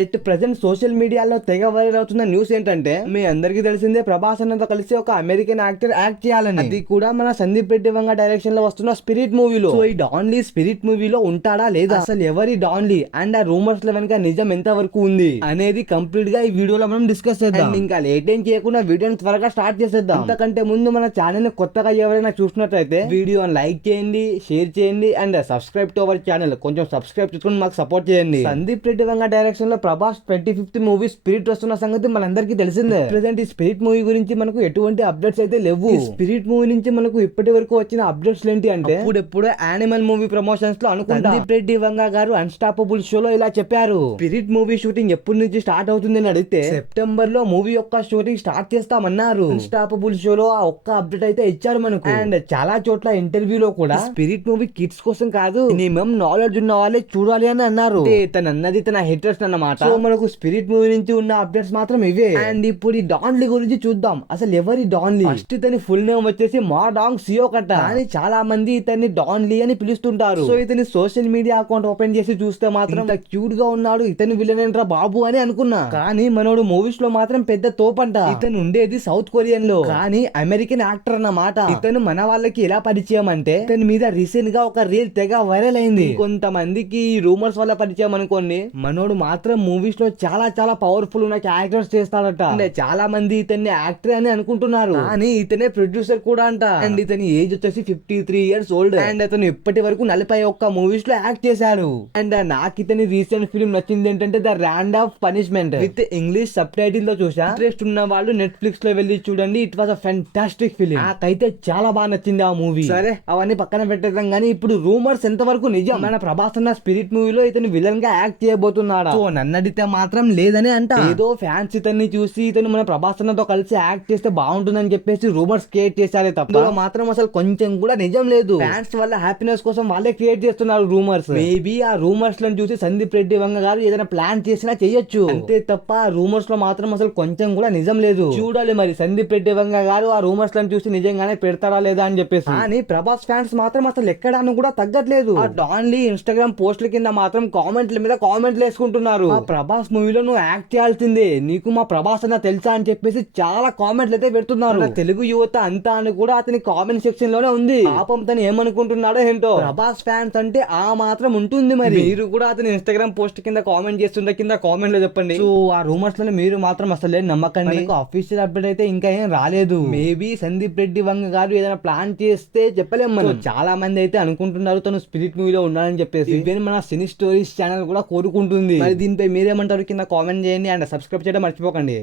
At present social మీడియాలో తెగ viral అవుతున్న న్యూస్ ఏంటంటే మీ అందరికీ తెలిసిందే ప్రభాస్ అన్నతో కలిసి ఒక అమెరికన్ యాక్టర్ యాక్ట్ చేయాలని. అది కూడా మన సందీప్ రెడ్డి వంగ డైరెక్షన్లో వస్తున్న స్పిరిట్ మూవీలో. సో ఈ డాన్లీ స్పిరిట్ మూవీలో ఉంటాడా లేదా? అసలు ఎవరి డాన్లీ? అండ్ ఆ రూమర్స్లో వెనక నిజం ఎంత వరకు ఉంది? అనేది కంప్లీట్గా ఈ వీడియోలో మనం డిస్కస్ చేద్దాం. ఇంకా లేట్ ఏం చేయకుండా వీడియోని త్వరగా స్టార్ట్ చేసేద్దాం. అంతకంటే ముందు మన ఛానల్ కొత్తగా ఎవరైనా చూసినట్లయితే వీడియోని లైక్ చేయండి షేర్ చేయండి and subscribe to our channel కొంచెం సబ్స్క్రైబ్ చేసుకుని మాకు సపోర్ట్ చేయండి. సందీప్ రెడ్డి వంగ డైరెక్షన్లో Prabhas twenty fifth movie Spirit వస్తున్న సంగతి మనందరికీ తెలిసిందే. ప్రెసెంట్ ఈ స్పిరిట్ మూవీ గురించి మనకు ఎటువంటి అప్డేట్స్ అయితే లేవు. స్పిరిట్ మూవీ నుంచి మనకు ఇప్పటి వరకు వచ్చిన అప్డేట్స్ ఏంటి అంటే ఇప్పుడు యానిమల్ మూవీ ప్రమోషన్స్లో అనుకుంటా. రెడ్డి వంగ గారు అన్స్టాపబుల్ షోలో ఇలా చెప్పారు. స్పిరిట్ మూవీ షూటింగ్ ఎప్పటి నుంచి స్టార్ట్ అవుతుంది అని అడిగితే సెప్టెంబర్లో మూవీ యొక్క షూటింగ్ స్టార్ట్ చేస్తామన్నారు. అన్స్టాపబుల్ షోలో ఆ ఒక్క అప్డేట్ అయితే ఇచ్చారు మనకు. అండ్ చాలా చోట్ల ఇంటర్వ్యూలో కూడా స్పిరిట్ మూవీ కిడ్స్ కోసం కాదు మినిమం నాలెడ్జ్ ఉన్న వాళ్ళే చూడాలి అని అన్నారు. తన అన్నది తన హెటర్స్ అన్నమాట. సో మనకు స్పిరిట్ మూవీ నుంచి ఉన్న అప్డేట్స్ మాత్రం ఇవే. అండ్ ఇప్పుడు ఈ డాన్లీ గురించి చూద్దాం. అసలు ఎవరి డాన్లీ? ఫస్ట్ ఇతని ఫుల్ నేమ్ వచ్చేసి మా డాంగ్ సియో కట్ట. కానీ చాలా మంది ఇతన్ని డాన్లీ అని పిలుస్తుంటారు. సో ఇతని సోషల్ మీడియా అకౌంట్ ఓపెన్ చేసి చూస్తే మాత్రం క్యూట్గా ఉన్నాడు ఇతని విలనేంట్రా బాబు అని అనుకున్నా. కానీ మనోడు మూవీస్లో మాత్రం పెద్ద తోపంట. ఇతను ఉండేది సౌత్ కొరియన్లో కానీ అమెరికన్ యాక్టర్ అన్నమాట. ఇతను మన వాళ్ళకి ఎలా పరిచయం అంటే ఇతని మీద రీసెంట్గా ఒక రీల్ తెగ వైరల్ అయింది. కొంతమందికి రూమర్స్ వల్ల పరిచయం అనుకోండి మనోడు మాత్రం మూవీస్లో చాలా చాలా పవర్ఫుల్ ఉన్న క్యారెక్టర్స్ చేస్తాడట. అంటే చాలా మంది ఇతన్ని యాక్టర్ అని అనుకుంటున్నారు. కానీ ఇతనే ప్రొడ్యూసర్ కూడా అంట. అండ్ ఇతని ఏజ్ వచ్చేసి fifty three years old and అతను ఇప్పటి వరకు నలభై ఒక్క మూవీస్లో యాక్ట్ చేశాడు. అండ్ నాకు ఇతని రీసెంట్ ఫిల్మ్ నచ్చింది ఏంటంటే the round of punishment with English sub టైటిల్లో చూసా ఇంట్రెస్ట్ ఉన్న వాళ్ళు నెట్ఫ్లిక్స్లో వెళ్ళి చూడండి. It was a fantastic film నాకైతే చాలా బాగా నచ్చింది ఆ మూవీ సరే అవన్నీ పక్కన పెట్టేద్దాం. కానీ ఇప్పుడు రూమర్స్ ఎంత వరకు నిజం? మన ప్రభాస్ అన్న స్పిరిట్ మూవీలో ఇతను విలన్గా యాక్ట్ చేయబోతున్నాడా? సో నన్ను అడిగితే మాత్రం లేదని అంట. ఏదో ఫ్యాన్స్ ఇతన్ని చూసి ఇతను మన ప్రభాస్ అన్నతో కలిసి యాక్ట్ చేస్తే బాగుంటుందని చెప్పేసి రూమర్స్ క్రియేట్ చేశారే తప్ప మాత్రం అసలు కొంచెం కూడా నిజం లేదు. ఫ్యాన్స్ వల్ల హ్యాపీనెస్ కోసం వాళ్ళే క్రియేట్ చేస్తున్నారు రూమర్స్. మేబీ ఆ రూమర్స్లను చూసి సందీప్ రెడ్డి వంగ గారు ఏదైనా ప్లాన్ చేసినా చెయ్యొచ్చు. అంతే తప్ప ఆ రూమర్స్లో మాత్రం అసలు కొంచెం కూడా నిజం లేదు. చూడాలి మరి. సందీప్ రెడ్డి వంగ గారు ఆ రూమర్స్లను చూసి నిజంగానే పెడతారా లేదా అని చెప్పేసి. కానీ ప్రభాస్ ఫ్యాన్స్ మాత్రం అసలు ఎక్కడానికి కూడా తగ్గట్లేదు. ఆ డాన్లీ ఇన్స్టాగ్రామ్ పోస్ట్ల కింద మాత్రం కామెంట్ల మీద కామెంట్లు వేసుకుంటున్నారు. ప్రభాస్ మూవీలో నువ్వు యాక్ట్ చేయాల్సిందే. నీకు మా ప్రభాస్ అన్న తెలుసా అని చెప్పేసి చాలా కామెంట్లు అయితే పెడుతున్నారు. తెలుగు యువత అంతా అని కూడా అతని కామెంట్ సెక్షన్లోనే ఉంది. పాపం తను ఏమనుకుంటున్నాడో ఏంటో. ప్రభాస్ ఫ్యాన్స్ అంటే ఆ మాత్రం ఉంటుంది మరి. మీరు కూడా అతని ఇన్స్టాగ్రామ్ పోస్ట్ కింద కామెంట్ చేస్తుంటే కింద కామెంట్లో చెప్పండి. సో ఆ రూమర్స్లో మీరు మాత్రం అసలు నమ్మకండి. అఫీషియల్ అప్డేట్ అయితే ఇంకా ఏం రాలేదు. మేబీ సందీప్ రెడ్డి వంగ గారు ఏదైనా ప్లాన్ చేస్తే చెప్పలేము మనం. చాలా మంది అయితే అనుకుంటున్నారు తను స్పిరిట్ మూవీలో ఉన్నాడని చెప్పేసి. ఈవెన్ మన సినీ స్టోరీస్ ఛానల్ కూడా కోరుకుంటుంది. మరి దీనిపై మీరేమంటారు? కింద కామెంట్ చేయండి అండ్ సబ్స్క్రైబ్ చేయడం మర్చిపోకండి.